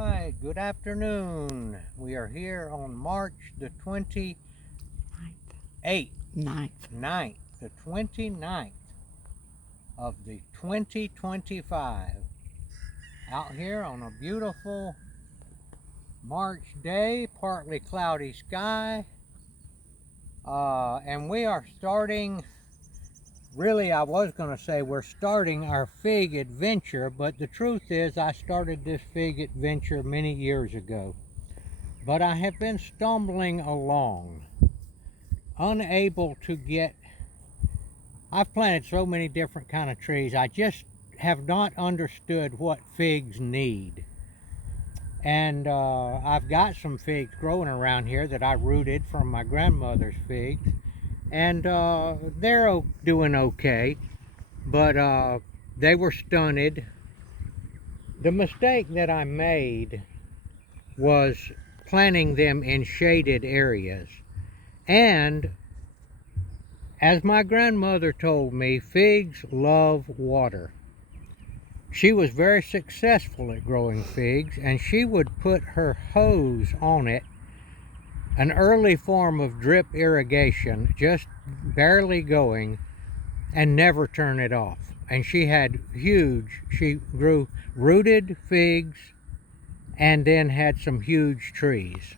right, good afternoon. We are here on March the 28th, ninth, the 29th of the 2025. Out here on a beautiful March day, partly cloudy sky. And we are starting, really I was going to say we're starting our fig adventure, but the truth is I started this fig adventure many years ago. But I have been stumbling along, unable to get, I've planted so many different kind of trees, I just have not understood what figs need. And I've got some figs growing around here that I rooted from my grandmother's figs. And they're doing okay, but they were stunted. The mistake that I made was planting them in shaded areas. And as my grandmother told me, figs love water. She was very successful at growing figs, and she would put her hose on it, an early form of drip irrigation, just barely going, and never turn it off. And she grew rooted figs and then had some huge trees.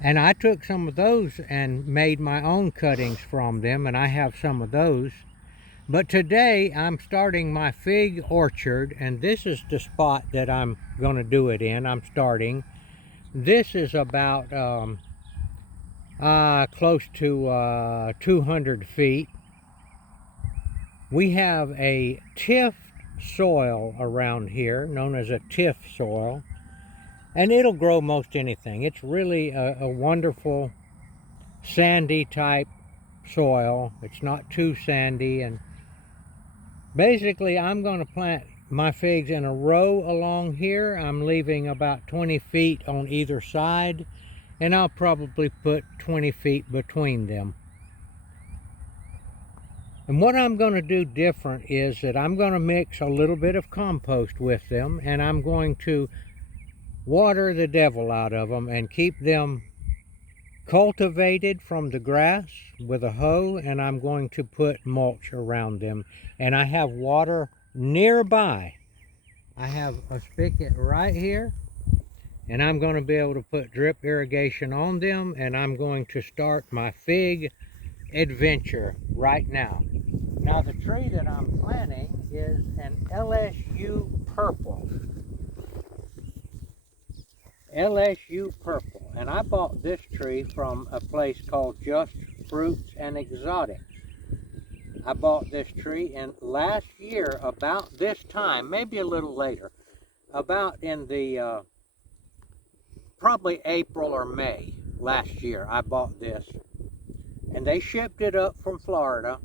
And I took some of those and made my own cuttings from them, and I have some of those. But today I'm starting my fig orchard, and this is the spot that I'm going to do it in. I'm starting. This is about close to 200 feet. We have a tiff soil around here, known as a tiff soil, and it'll grow most anything. It's really a wonderful sandy type soil. It's not too sandy, and basically I'm going to plant my figs in a row along here. I'm leaving about 20 feet on either side, and I'll probably put 20 feet between them. And what I'm going to do different is that I'm going to mix a little bit of compost with them, and I'm going to water the devil out of them and keep them cultivated from the grass with a hoe, and I'm going to put mulch around them. And I have water nearby. I have a spigot right here, and I'm going to be able to put drip irrigation on them, and I'm going to start my fig adventure right now. Now the tree that I'm planting is an LSU Purple. LSU Purple. And I bought this tree from a place called Just Fruits and Exotics. I bought this tree in last year about this time, maybe a little later, about in the probably April or May last year. I bought this, and they shipped it up from Florida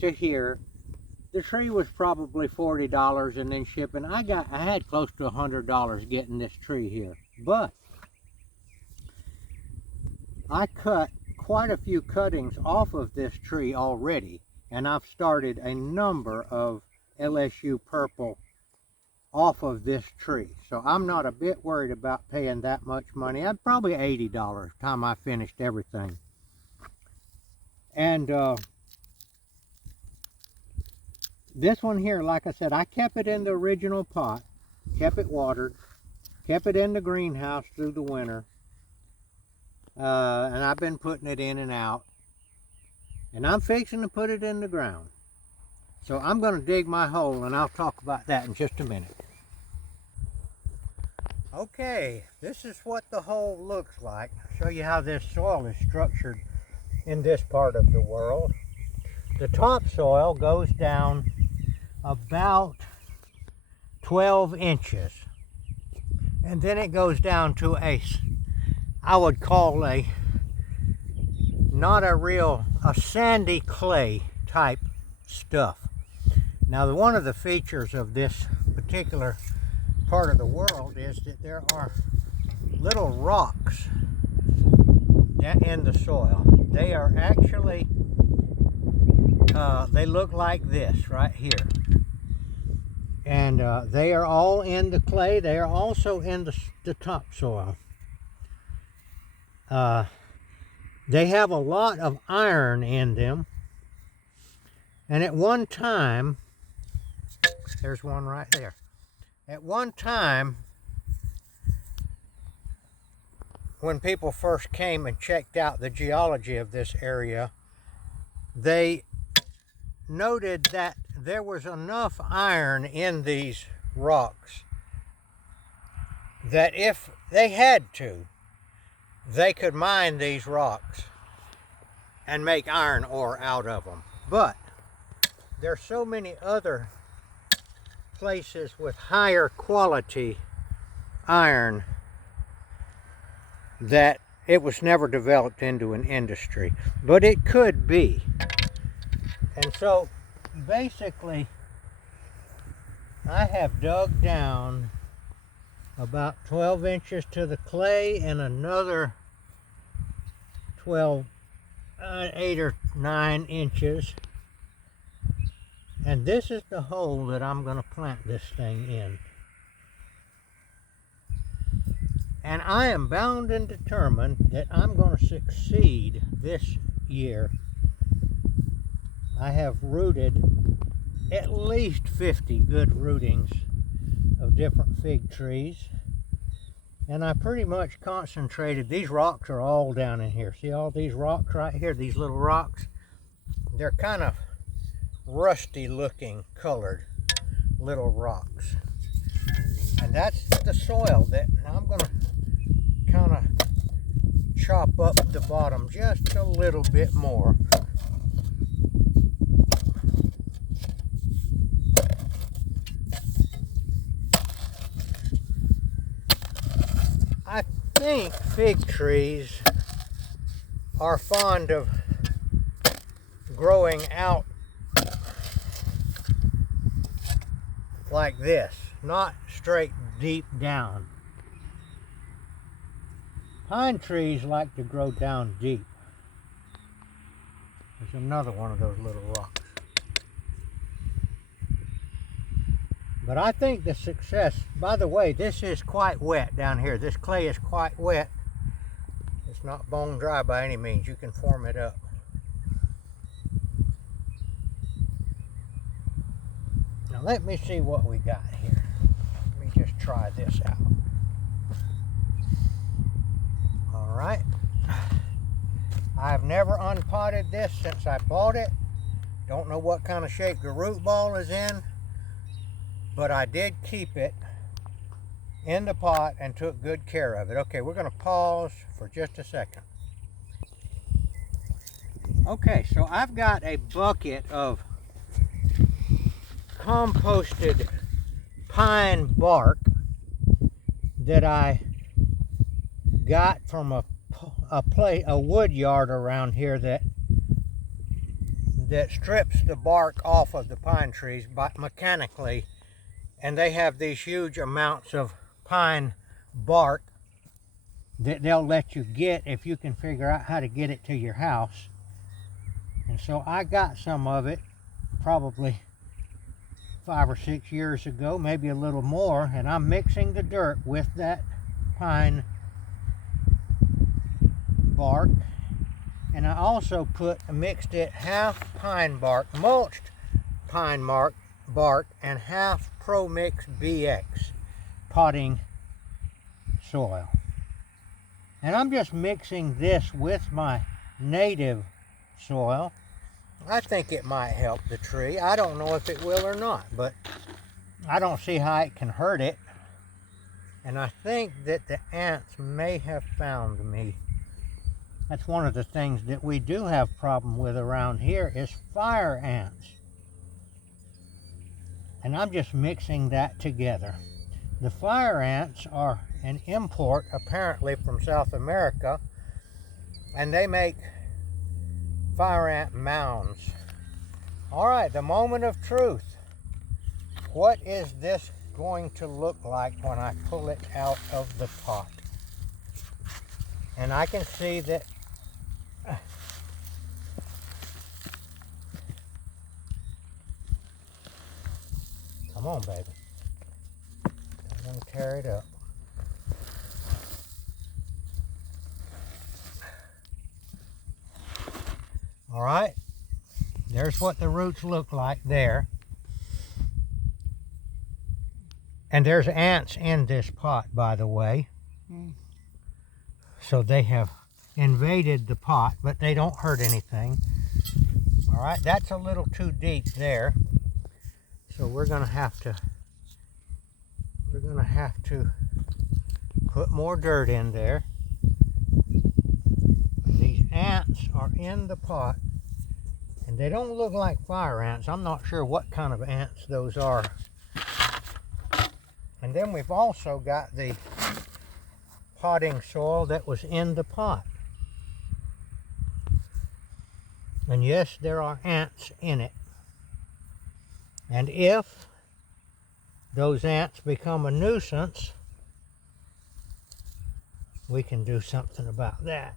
to here. The tree was probably $40, and then shipping. I had close to $100 getting this tree here, but I cut quite a few cuttings off of this tree already, and I've started a number of LSU Purple off of this tree. So I'm not a bit worried about paying that much money. I'd probably $80 time I finished everything. And this one here, like I said, I kept it in the original pot, kept it watered, kept it in the greenhouse through the winter. And I've been putting it in and out. And I'm fixing to put it in the ground. So I'm going to dig my hole, and I'll talk about that in just a minute. Okay, this is what the hole looks like. I'll show you how this soil is structured in this part of the world. The topsoil goes down about 12 inches. And then it goes down to I would call not a sandy clay type stuff. Now, one of the features of this particular part of the world is that there are little rocks in the soil. They are actually, they look like this right here. And they are all in the clay. They are also in the topsoil. They have a lot of iron in them. And at one time, there's one right there. At one time, when people first came and checked out the geology of this area, they noted that there was enough iron in these rocks that if they had to, they could mine these rocks and make iron ore out of them. But there's so many other places with higher quality iron that it was never developed into an industry. But it could be. And so basically, I have dug down about 12 inches to the clay and another 8 or 9 inches. And this is the hole that I'm going to plant this thing in. And I am bound and determined that I'm going to succeed this year. I have rooted at least 50 good rootings of different fig trees. And I pretty much concentrated, these rocks are all down in here. See all these rocks right here, these little rocks? They're kind of rusty looking colored little rocks. And that's the soil that I'm going to kind of chop up the bottom just a little bit more. I think fig trees are fond of growing out like this, not straight deep down. Pine trees like to grow down deep. There's another one of those little rocks. But I think the success, by the way, this is quite wet down here. This clay is quite wet. It's not bone dry by any means. You can form it up. Now let me see what we got here. Let me just try this out. All right. I've never unpotted this since I bought it. Don't know what kind of shape the root ball is in, but I did keep it in the pot and took good care of it. Okay, we're going to pause for just a second. Okay, so I've got a bucket of composted pine bark that I got from a wood yard around here that strips the bark off of the pine trees mechanically, and they have these huge amounts of pine bark that they'll let you get if you can figure out how to get it to your house. And so I got some of it probably 5 or 6 years ago, maybe a little more, and I'm mixing the dirt with that pine bark. And I also mixed it half pine bark, mulched pine bark, and half Pro Mix BX potting soil. And I'm just mixing this with my native soil. I think it might help the tree. I don't know if it will or not, but I don't see how it can hurt it. And I think that the ants may have found me. That's one of the things that we do have problem with around here is fire ants. And I'm just mixing that together. The fire ants are an import apparently from South America, and they make fire ant mounds. All right, the moment of truth. What is this going to look like when I pull it out of the pot? And I can see that come on, baby. not going to tear it up. All right, there's what the roots look like there. And there's ants in this pot, by the way. So they have invaded the pot, but they don't hurt anything. All right, that's a little too deep there. So we're gonna have to put more dirt in there. These ants are in the pot, and they don't look like fire ants. I'm not sure what kind of ants those are. And then we've also got the potting soil that was in the pot. And yes, there are ants in it. And if those ants become a nuisance, we can do something about that.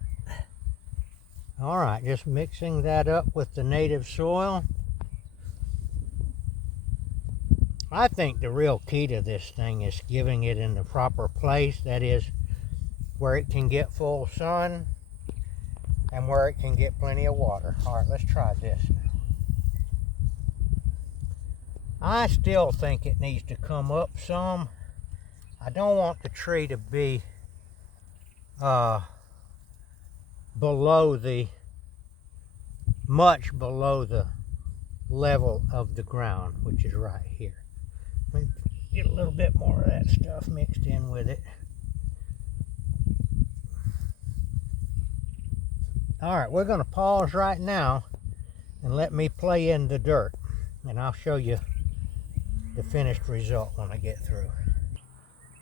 All right, just mixing that up with the native soil. I think the real key to this thing is giving it in the proper place. That is, where it can get full sun and where it can get plenty of water. All right, let's try this now. I still think it needs to come up some. I don't want the tree to be much below the level of the ground, which is right here. Let me get a little bit more of that stuff mixed in with it. All right, we're going to pause right now and let me play in the dirt, and I'll show you the finished result when I get through.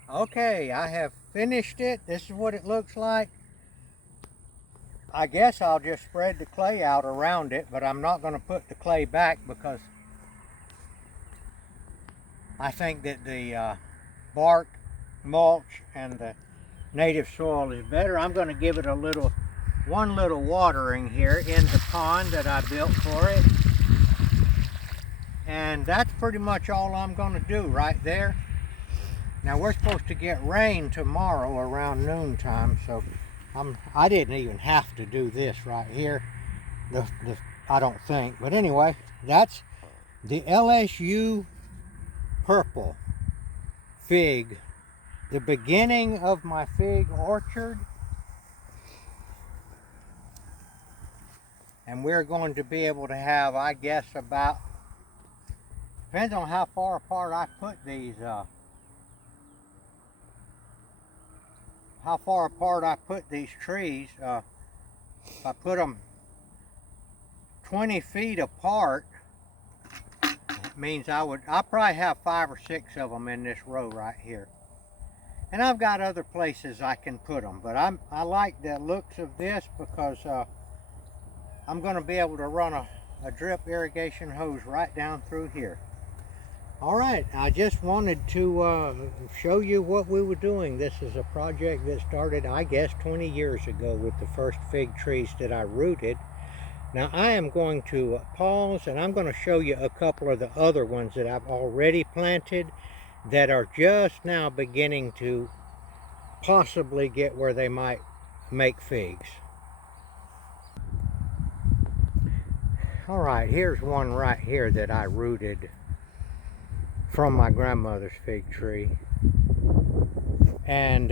Okay, I have finished it. This is what it looks like. I guess I'll just spread the clay out around it, but I'm not going to put the clay back because I think that the bark, mulch, and the native soil is better. I'm going to give it one little watering here in the pond that I built for it. And that's pretty much all I'm going to do right there. Now we're supposed to get rain tomorrow around noontime, so I didn't even have to do this right here. I don't think. But anyway, that's the LSU Purple Fig, the beginning of my fig orchard. And we're going to be able to have, I guess, about, depends on how far apart I put these, trees. If I put them 20 feet apart, it means I'll probably have 5 or 6 of them in this row right here. And I've got other places I can put them, but I like the looks of this because I'm going to be able to run a drip irrigation hose right down through here. All right, I just wanted to show you what we were doing. This is a project that started, I guess, 20 years ago with the first fig trees that I rooted. Now I am going to pause, and I'm going to show you a couple of the other ones that I've already planted that are just now beginning to possibly get where they might make figs. All right, here's one right here that I rooted from my grandmother's fig tree, and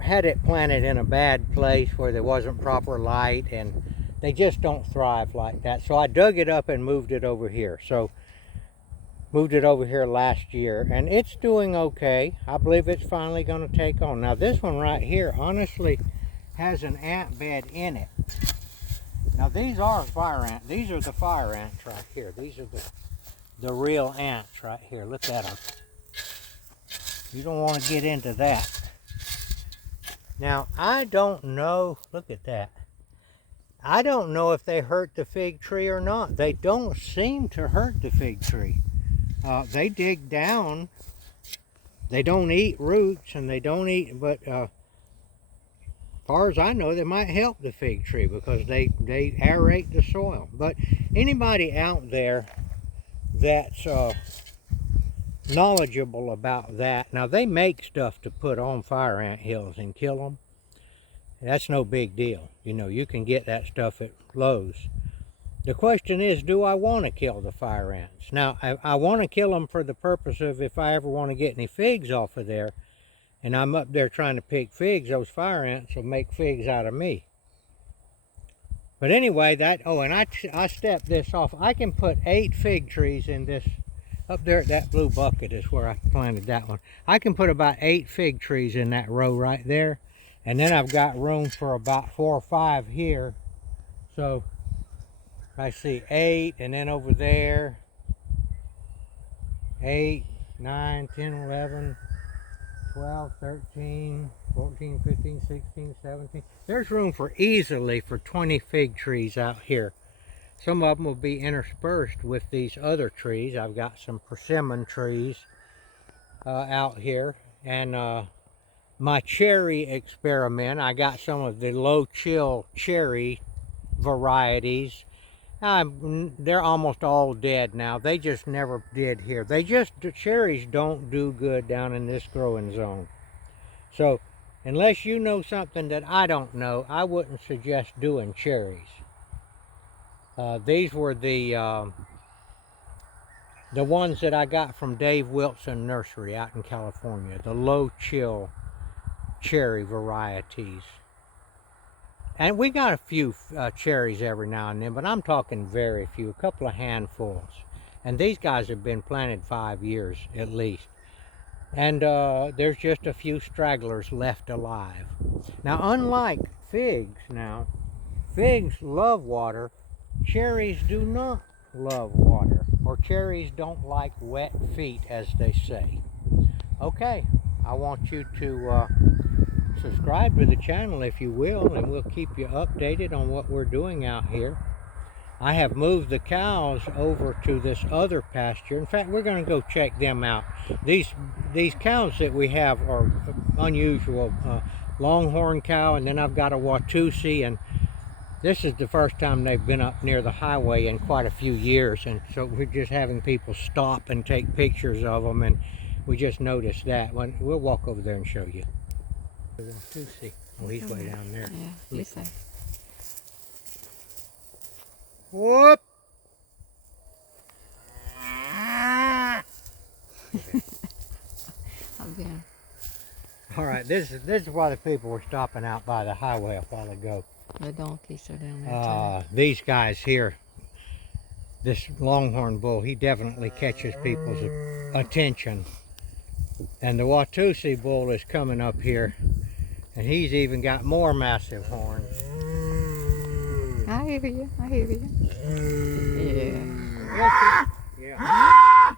had it planted in a bad place where there wasn't proper light, and they just don't thrive like that. So I dug it up and moved it over here. So moved it over here last year, and it's doing okay. I believe it's finally going to take on. Now this one right here honestly has an ant bed in it. Now these are fire ants. These are the fire ants right here. These are the real ants right here. Look at them. You don't want to get into that. Now I don't know. Look at that. I don't know if they hurt the fig tree or not. They don't seem to hurt the fig tree. They dig down. They don't eat roots, and they don't eat, but as far as I know, they might help the fig tree because they aerate the soil. But anybody out there that's knowledgeable about that. Now, they make stuff to put on fire ant hills and kill them. That's no big deal. You know, you can get that stuff at Lowe's. The question is, do I want to kill the fire ants? Now, I want to kill them for the purpose of if I ever want to get any figs off of there, and I'm up there trying to pick figs, those fire ants will make figs out of me. But anyway, and I stepped this off. I can put 8 fig trees in this. Up there at that blue bucket is where I planted that one. I can put about 8 fig trees in that row right there. And then I've got room for about 4 or 5 here. So I see 8, and then over there, 8, 9, 10, 11, 12, 13, 14, 15, 16, 17. There's room for easily for 20 fig trees out here. Some of them will be interspersed with these other trees. I've got some persimmon trees out here. And my cherry experiment, I got some of the low chill cherry varieties. They're almost all dead now. They just never did here. The cherries don't do good down in this growing zone. So unless you know something that I don't know, I wouldn't suggest doing cherries. These were the ones that I got from Dave Wilson Nursery out in California, the low chill cherry varieties. And we got a few cherries every now and then, but I'm talking very few, a couple of handfuls. And these guys have been planted 5 years at least. And there's just a few stragglers left alive. Now, unlike figs figs love water. Cherries do not love water, or cherries don't like wet feet, as they say. Okay, I want you to subscribe to the channel if you will, and we'll keep you updated on what we're doing out here. I have moved the cows over to this other pasture. In fact, we're going to go check them out. These cows that we have are unusual. Longhorn cow, and then I've got a Watusi, and this is the first time they've been up near the highway in quite a few years, and so we're just having people stop and take pictures of them, and we just noticed that. We'll walk over there and show you. The Watusi. Oh, he's way down there. Yeah, listen. Whoop! I've been. All right, this is why the people were stopping out by the highway a while ago. The donkeys are down there too. These guys here, this longhorn bull, he definitely catches people's attention. And the Watusi bull is coming up here, and he's even got more massive horns. I hear you. I hear you. Yeah.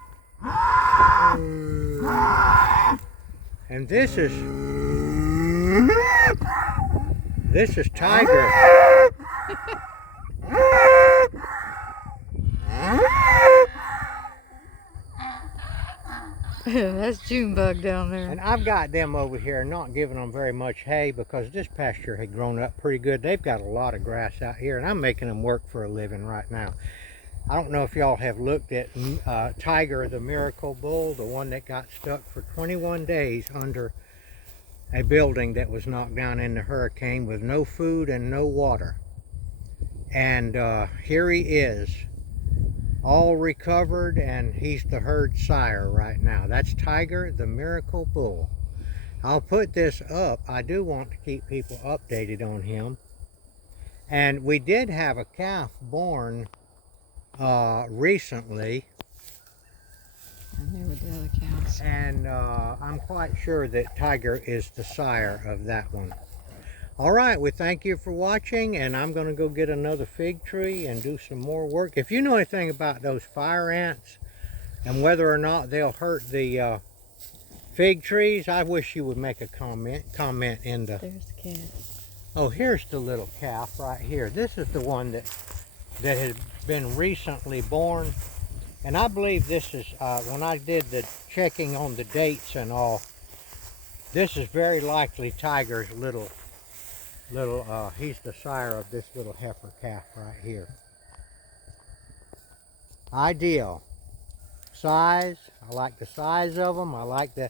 And this is Tiger. That's Junebug down there. And I've got them over here, not giving them very much hay because this pasture had grown up pretty good. They've got a lot of grass out here, and I'm making them work for a living right now. I don't know if y'all have looked at Tiger, the miracle bull, the one that got stuck for 21 days under a building that was knocked down in the hurricane with no food and no water. And here he is, all recovered, and he's the herd sire right now. That's Tiger, the miracle bull. I'll put this up. I do want to keep people updated on him. And we did have a calf born recently. And there with the other cows. And I'm quite sure that Tiger is the sire of that one. All right, we thank you for watching, and I'm going to go get another fig tree and do some more work. If you know anything about those fire ants and whether or not they'll hurt the fig trees, I wish you would make a comment in the... There's the calf. Oh, here's the little calf right here. This is the one that has been recently born. And I believe this is, when I did the checking on the dates and all, this is very likely Tiger's little, he's the sire of this little heifer calf right here. Ideal. size. I like the size of them. I like the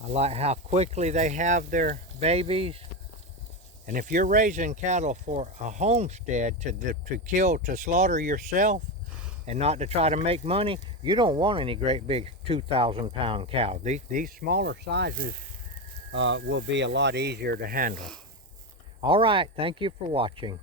how quickly they have their babies. And if you're raising cattle for a homestead to slaughter yourself and not to try to make money, you don't want any great big 2,000-pound cow. These smaller sizes will be a lot easier to handle. All right, thank you for watching.